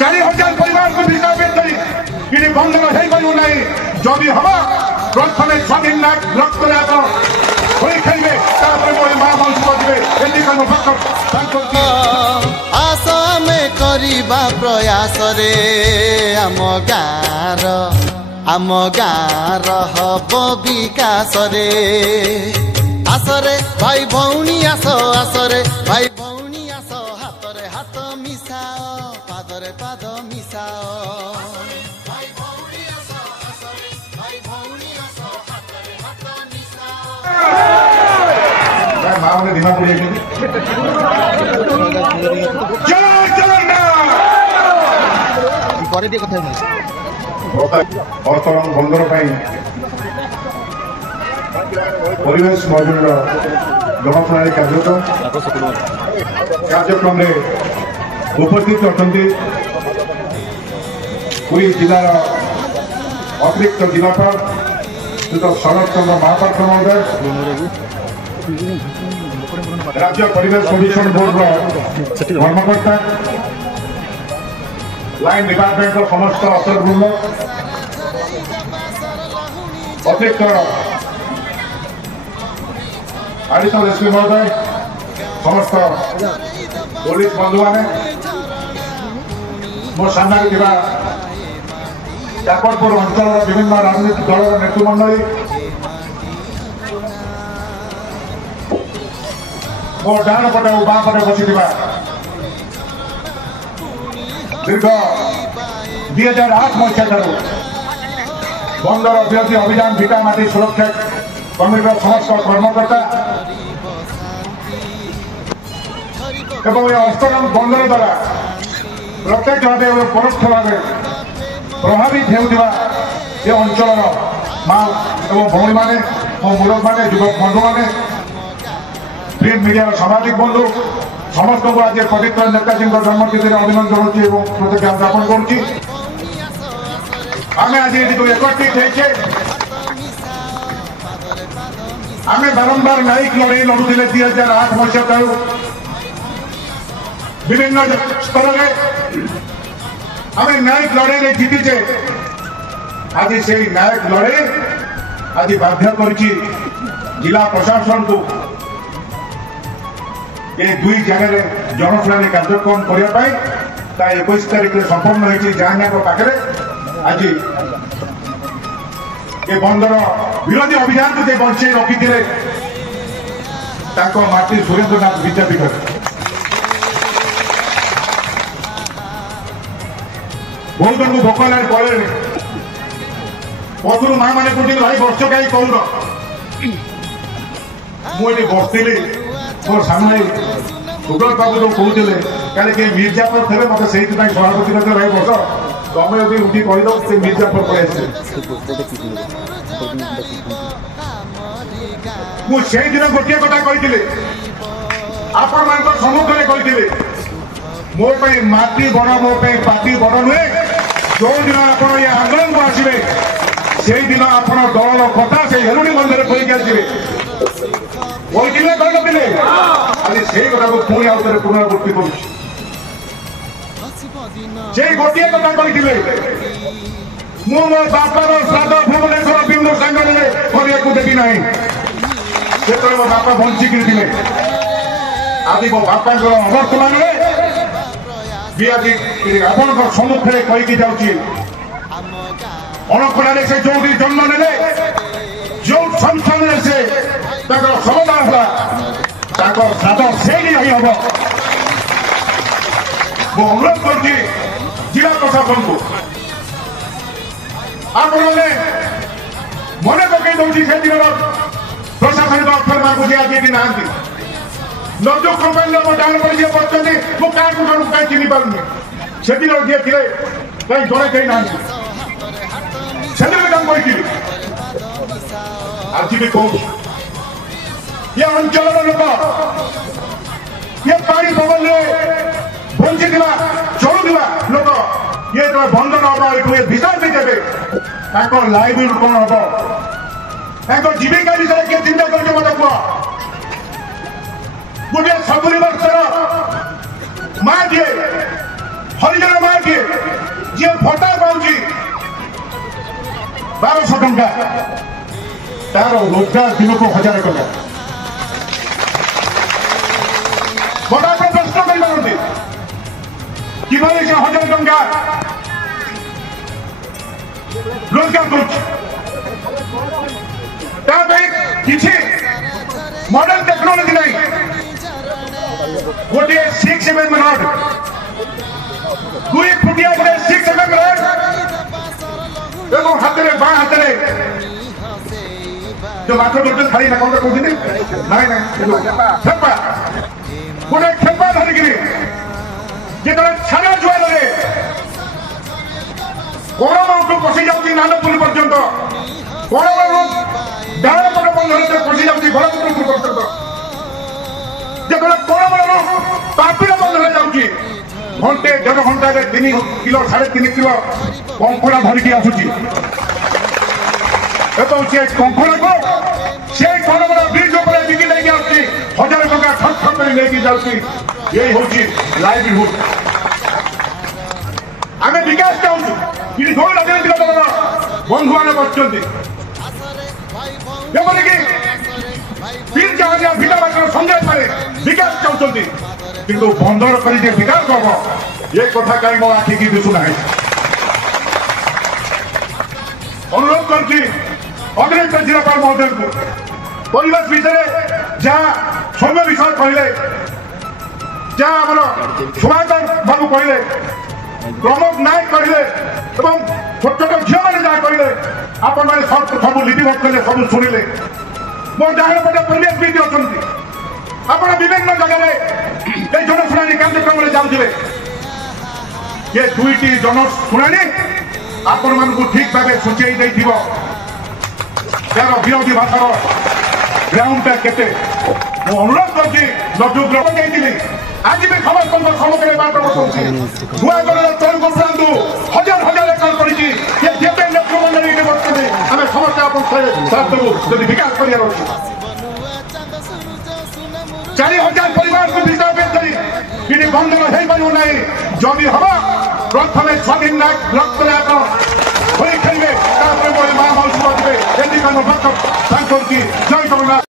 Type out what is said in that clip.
40,000 परिवार को विस्थापित करी ये बंद रहे पारू नहीं जदि हम प्रथम स्वाधीन रक्त खेले माँ आस में करिबा प्रयास रे आम गाँर हब विकास रे आसरे भाई भौणी आस आसरे भाई भौणी आस हातरे हात मिसाओ पादरे पाद मिसाओ माँ ने दिमाग पड़े चलो चलो ना करे दिए कथा बर्तमान बंदर परिवेश मौजूद जनप्रणाली कार्यक्रम में उपस्थित अच्छा पुरी जिलार अतिरिक्त जिलापाल श्री शरद चंद्र महापात्र महोदय राज्य परिवेश कमिशन बोर्ड धर्मकर्ता लाइन डिपार्टमेंट समस्त अफसरवृंद अतिरिक्त एडिशनल एसपी महोदय समस्त पुलिस बंधु मैंने मो सामने काकटपुर अंचल विभिन्न राजनीतिक दल नेतृमंडली मो डाण पटे और बाँ पटे बसी दीर्घ 2008 मसीहा बंदर विरोधी अभियान भिटामाटी सुरक्षा कमिटर समस्त कर्मकर्ता एवं अष्टम बंदर द्वारा प्रत्यक्ष भाव और परोक्ष भाव प्रभावित होता ये अंचल माँ और भौणी मैंने मो मुरब मैंने युवक बंधु मैंने प्रिंट मीडिया सामाजिक बंधु समस्त को आज पवित्र नेताजी जन्मतिथि अभिनंदन और प्रतिज्ञा ज्ञापन करुच्ची आम आज एकत्रित होइछे आम बारंबार न्यायिक लड़ाई लड़ुले 2008 मसीहा विभिन्न स्तर में आम न्यायिक लड़ाई जीतीचे आज से न्यायिक लड़ाई आज बाध्य कर जिला प्रशासन को ये दुई जगह जनशुणाणी कार्यक्रम करने 21 तारीख में संपन्न होती जहां पाखे आज ये बंदर विरोधी अभियान को बचे रखी माटी सुरेंद्रनाथ विद्यापीठ बहुत जन को भोक लाग पड़े पशु माँ मैंने कहते भाई बस कहीं कौन मुझे बसती मोर सामने सुब्रत बाबू जो कहते कहीं मिर्जापुर थे मत से सभापति भाई बस तुम यदि उठी कहीद से मिर्जापुर पड़े मुझे दिन गोटे कथा कही आपण मान सम्मुखें कही मो माटी बड़ मो पार्टी बड़ नुहे जो दिन आप आंदोलन को आसवे से दिन आप दल कथा से हेलुणी मंदिर कहीकि आसवे कही आज से कथा को पुणी आउ थे पुनरावृत्ति कर गोटे कथा कही मो बापार श्राद्ध भुवनेश्वर बिंदु सांगरे को देवी ना से मो बापा बंचिक आज मो बापा अवर्तमान भी आज आपण सम्मुखें कहीकि जाऊँगी अणखड़ा से जो जन्म ने जो संस्थान से क्षमता होगा श्राद्ध से ही हम मु अनुरोध कर जिला प्रशासन को आप मन पकई दूसरी से दिन प्रशासनिक अफसर मान को आज ये ना नजो कंपानी मो डाण पर जी बच्चे मुझे कहीं चिन्ह पारे से दिन जी थे कहीं जड़े कहीं ना से कही आज भी कहूँ ये अंचल लोक ये पानी पवन बंची चलुवा लोक ये बंधन हम ये विचार भी देवे लाइवलीहुड कौन हम जीविका विषय किए चिंता कर मत कह गोटे 70 वर्षर माँ जी हरिजन माँ किए जी भत्ता पाँच 1200 टंका तार रोजगार दिन को 1000 टंका बड़ा प्रश्न करें कि 1000 टंका रोजगार किसी मॉडर्न टेक्नोलॉजी नहीं गोटे 6 mm रड 2 फुटिया गोटे 6 mm रड एवं हाथ में बाँ हाथ में जो माथ गोटे खाली ना कौन कहते नाई ना खेपा गोटे खेपा धरिकी जो छाड़ा जुआल कोड़मू पशि जाऊँगी नानपुर पर्यंत कोड़मू डाणपट बंधन पशि जाऊँगी भरतपुर पर्यंत जो कोड़मू पापिड़ बंधन जाऊँगी घंटे 1.5 घंटा 3 किलो 3.5 किलो कंकड़ा धरिकी आसूची से कंकड़ा को से कोड़मूर ब्रिज बिकी लेकिन आसूची 1000 टंका ठक ठक कर लेकिन जाऊँगी यही हूँ लाइवलीहुड आम विकास चाहूँ कि जो राजनीतिक दल बंधु मैंने बच्चे तीन जहाज भिटा बाटर संजय पारे विकास चाहते कि बंदर कर विकास हम ये कथा कहीं मो आखि की दिशुना अनुरोध कर अतिरिक्त जिलापाल महोदय को परिवेश विषय जहाँ सौम्य विषय कहले जहाँ आम सुभाकर बाबू कहले प्रमोद नायक कहले छोट छोट झील मैंने जहाँ कहले आपण मैंने सब लिपिबद्ध कले सब शुणिले मो डाण पटे परिवेश विधि अच्छा आप विभिन्न जगह जनशुणी कार्यक्रम जाऊे ये 2टी जनशुणी आपण मान ठीक भाव सूचई यार विरोधी भाषार ग्राउंडटा केते अनुरोध करछि लड्डू ग्रहण जाइए आज भी समस्त सम्मुखें बात बताऊँगी गुआगढ़ तलुगु प्रांतु 1000 एकड़ कर नेतृमंडली बच्चे आम समस्त आप साथ देवु विकास कर 4000 परिवार को विस्थापित करी बंधन हो पार ना जदि हम प्रथम स्वाधीन रक्त खेलेंगे माँ मौसी बचे जय जगन्नाथ।